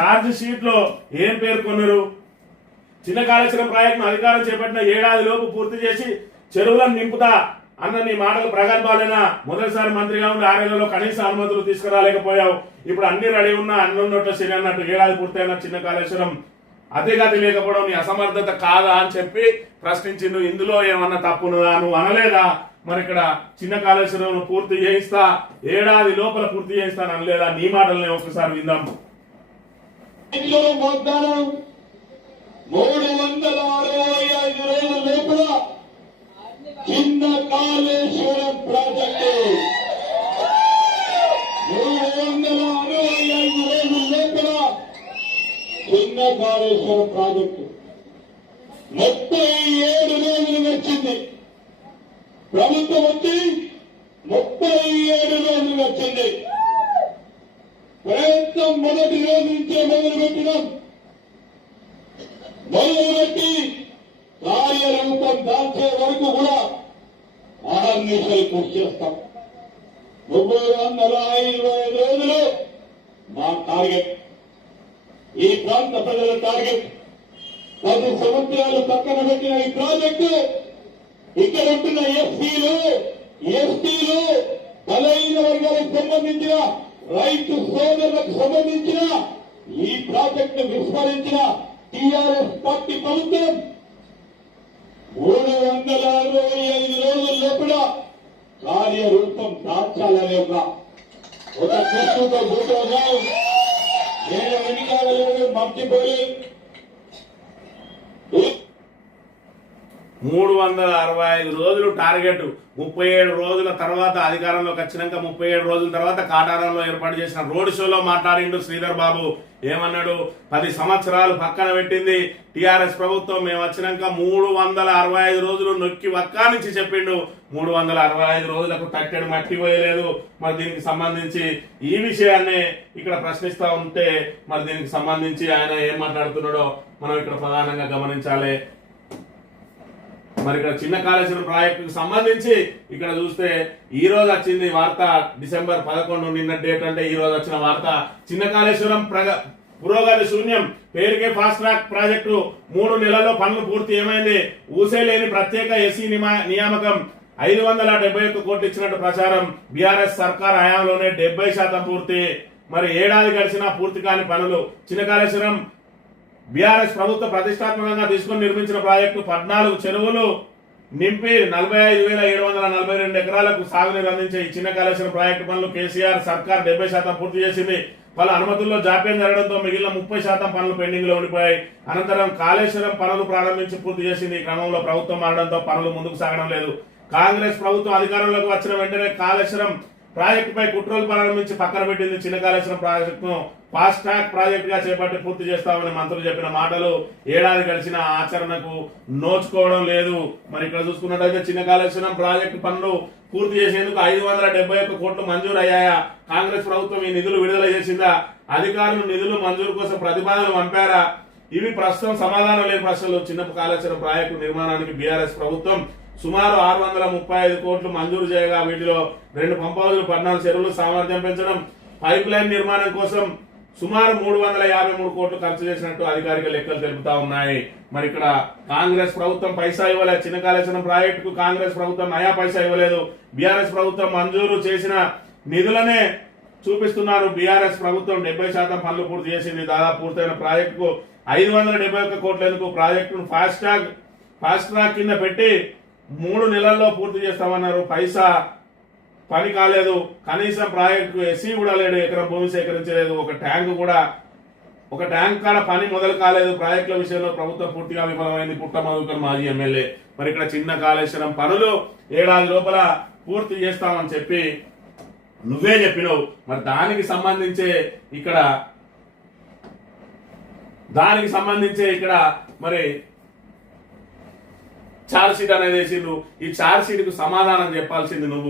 Charge sheet లో ఏం పేర్కొన్నారు? చిన్న కాళేశ్వరం ప్రాజెక్టును అధికారం చేపట్టిన ఏడాది లోపు పూర్తి చేసి చెరువులను నింపుతా అన్న నీ మాటలు ప్రగల్భాలేనా? మొదటిసారి మంత్రిగా ఉండి 6 ఏళ్లలో కనీస అనుమతులు తీసుకురాలేకపోయావు. ఇప్పుడు అన్ని రెడీ ఉన్నా అన్నున్నట్టు సరి అన్నట్టు ఏడాది పూర్తయిన చిన్న కాళేశ్వరం అతిగతి లేకపోవడం నీ అసమర్థత కాదా అని చెప్పి ప్రశ్నించిండు. ఇందులో ఏమన్నా తప్పునుదా? నువ్వు అనలేదా? మరి ఇక్కడ చిన్న కాళేశ్వరం పూర్తి చేయిస్తా, ఏడాది లోపల పూర్తి చేయిస్తాను అనలేదా? నీ మాటల్ని ఒకసారి విందాం. 365 రోజుల లోపల చిన్న కాళేశ్వరం ప్రాజెక్టు 365 రోజుల లోపల చిన్న కాళేశ్వరం ప్రాజెక్టు 37 రోజులు వచ్చింది. ప్రభుత్వం వచ్చి 37 రోజులు వచ్చింది. ప్రయత్నం మొదటి రోజు నుంచే మొదలుపెట్టినాం. మొదలుపెట్టి కార్యరూపం దాల్చే వరకు కూడా ఆర్గనైజేషన్ కృషి చేస్తాం. 325 రోజులు మా టార్గెట్, ఈ ప్రాంత ప్రజల టార్గెట్. 10 సంవత్సరాలు పక్కన పెట్టిన ఈ ప్రాజెక్టు ఇక్కడ ఉంటున్న ఎస్సీలు, ఎస్టీలు, బలహీన వర్గాలకు సంబంధించిన రైతు సోదరులకు సంబంధించిన ఈ ప్రాజెక్టు విస్మరించిన టీఆర్ఎస్ పార్టీ ప్రభుత్వం 365 రోజుల లోపల కార్యరూపం దాచాలనే ఒక కృష్ణతో కూర్చోన్నాం. నేను వెనుకాడలేదు, మర్చిపోలేదు. 365 రోజులు టార్గెట్. 37 రోజుల తర్వాత అధికారంలోకి వచ్చినాక 37 రోజుల తర్వాత కాటారంలో ఏర్పాటు చేసిన రోడ్ షోలో మాట్లాడిండు శ్రీధర్ బాబు. ఏమన్నాడు? 10 సంవత్సరాలు పక్కన పెట్టింది టిఆర్ఎస్ ప్రభుత్వం. మేము వచ్చినాక 365 రోజులు నొక్కి వక్కా నుంచి చెప్పిండు. 365 రోజులకు తట్టెడు మట్టి పోయలేదు. మరి దీనికి సంబంధించి ఈ విషయాన్ని ఇక్కడ ప్రశ్నిస్తా ఉంటే మరి దీనికి సంబంధించి ఆయన ఏం మాట్లాడుతున్నాడో మనం ఇక్కడ ప్రధానంగా గమనించాలి. మరి ఇక్కడ చిన్న కాళేశ్వరం ప్రాజెక్టుకు సంబంధించి ఇక్కడ చూస్తే ఈ రోజు వచ్చింది వార్త, డిసెంబర్ 11 నిన్న డేట్, అంటే ఈ రోజు వచ్చిన వార్త. చిన్న కాళేశ్వరం పురోగతి శూన్యం, పేరుకే ఫాస్ట్ ట్రాక్ ప్రాజెక్టు 3 నెలల్లో పనులు పూర్తి. ఏమైంది? ఊసే లేని ప్రత్యేక ఎస్సీ నియామకం 571 కోట్లు ఇచ్చినట్టు ప్రచారం. బీఆర్ఎస్ సర్కార్ హయాంలోనే 70% పూర్తి. మరి ఏడాది గడిచినా పూర్తి కాని పనులు. చిన్న కాళేశ్వరం బీఆర్ఎస్ ప్రభుత్వ ప్రతిష్టాత్మకంగా తీసుకుని నిర్మించిన ప్రాజెక్టు 14 చెరువులు నింపి 45,742 ఎకరాలకు సాగునీరు అందించే ఈ చిన్న కాళేశ్వరం ప్రాజెక్టు పనులు కేసీఆర్ సర్కార్ 70% పూర్తి చేసింది. పలు అనుమతుల్లో జాప్యం జరగడంతో మిగిలిన 30% పనులు పెండింగ్ లో ఉండిపోయాయి. అనంతరం కాళేశ్వరం పనులు ప్రారంభించి పూర్తి చేసింది. ఈ క్రమంలో ప్రభుత్వం మారడంతో పనులు ముందుకు సాగడం లేదు. కాంగ్రెస్ ప్రభుత్వం అధికారంలోకి వచ్చిన వెంటనే కాళేశ్వరం ప్రాజెక్టుపై కుట్రలు ప్రారంభించి పక్కన పెట్టింది. చిన్న కాళేశ్వరం ప్రాజెక్టును ఫాస్ట్ ట్రాక్ ప్రాజెక్ట్ గా చేపట్టి పూర్తి చేస్తామని మంత్రులు చెప్పిన మాటలు ఏడాది గడిచిన ఆచరణకు నోచుకోవడం లేదు. మరి ఇక్కడ చూసుకున్నట్లయితే చిన్న కాళేశ్వరం ప్రాజెక్టు పనులు పూర్తి చేసేందుకు 571 కోట్లు మంజూరు అయ్యాయా? కాంగ్రెస్ ప్రభుత్వం ఈ నిధులు విడుదల చేసిందా? అధికారులు నిధులు మంజూరు కోసం ప్రతిపాదనలు పంపారా? ఇవి ప్రస్తుతం సమాధానం లేని ప్రశ్నలు. చిన్న కాళేశ్వరం ప్రాజెక్టు నిర్మాణానికి బీఆర్ఎస్ ప్రభుత్వం సుమారు 635 కోట్లు మంజూరు చేయగా వీటిలో 2 పంప్ హౌజులు, 14 చెరువులు సామర్థ్యం పెంచడం, పైప్ లైన్ నిర్మాణం కోసం సుమారు 353 కోట్లు ఖర్చు చేసినట్టు అధికారిక లెక్కలు తెలుపుతా ఉన్నాయి. మరి ఇక్కడ కాంగ్రెస్ ప్రభుత్వం పైసా ఇవ్వలేదు. చిన్న కాళేశ్వరం ప్రాజెక్టుకు కాంగ్రెస్ ప్రభుత్వం నయా పైసా ఇవ్వలేదు. బీఆర్ఎస్ ప్రభుత్వం మంజూరు చేసిన నిధులనే చూపిస్తున్నారు. బీఆర్ఎస్ ప్రభుత్వం 70% పనులు పూర్తి చేసింది. దాదాపు పూర్తయిన ప్రాజెక్టుకు 571 కోట్లకు ప్రాజెక్టును ఫాస్ట్ ట్రాక్ కింద పెట్టి 3 నెలల్లో పూర్తి చేస్తామన్నారు. పైసా పని కాలేదు. కనీసం ప్రాజెక్టు ఎస్సీ కూడా లేడు, ఎకరం భూమి సేకరించలేదు. ఒక ట్యాంక్ కాడ పని మొదలు కాలేదు. ప్రాజెక్టుల విషయంలో ప్రభుత్వం పూర్తిగా విఫలమైంది. పుట్ట మధుకర్ మాజీ ఎమ్మెల్యే. మరి ఇక్కడ చిన్న కాళేశ్వరం పనులు ఏడాది లోపల పూర్తి చేస్తామని చెప్పి నువ్వే చెప్పినావు. మరి దానికి సంబంధించే ఇక్కడ మరి ఛార్జ్ షీట్ అనేది వేసిండు. ఈ ఛార్జ్ షీట్ కు సమాధానం చెప్పాల్సింది నువ్వు.